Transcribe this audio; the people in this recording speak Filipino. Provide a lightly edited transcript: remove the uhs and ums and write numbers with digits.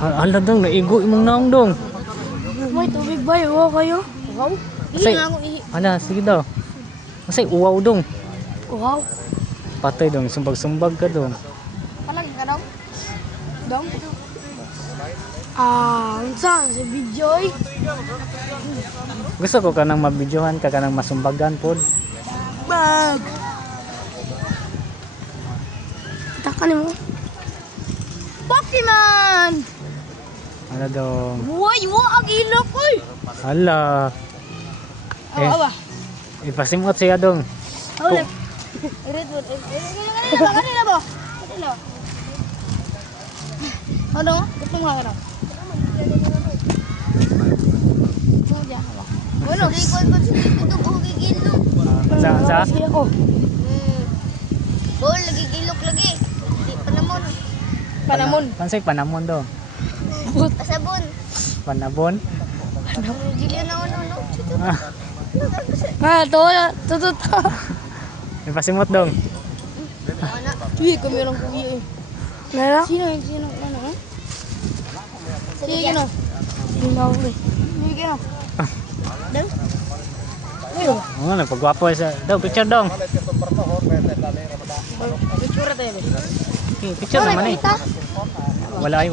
Hala dong, naigo imong naong dong. May tubig ba? Uwaw kayo? Uwaw? Say, ala, sige daw. Masay, uwaw dong. Uwaw? Patay dong, sumbag-sumbag ka dong. Palagi ka daw? Dong? Unsa si Bijoy? Gusto ko ka nang mabidyohan, ka nang masumbagan pod. Bag! Takan mo. Pokemon! Ala dong. Uy! Ang ilok ko! Hala. Awa! Ipasimot siya dong. Awa! Redwood. Kanina ba? Kanina. Ano? Gusto mo nga ano? Bueno, di ko ito ko gigilok. Sa? Siya ko. Bol, lagi gilok lagi. Di panamon. Panamon. Pansay panamon dong. Pasabon. Panabon. Dili na no. Tuto. Ipasimot dong. Uy, kami orang kuya eh. Nara? Sino? Ano? Sige, gino. Hindi ako eh. Sige, gino. Dang? Ayun. Oh, nagpagwapo siya. Daw, picture dong. Picture tayo. Okay, picture naman eh. Wala ay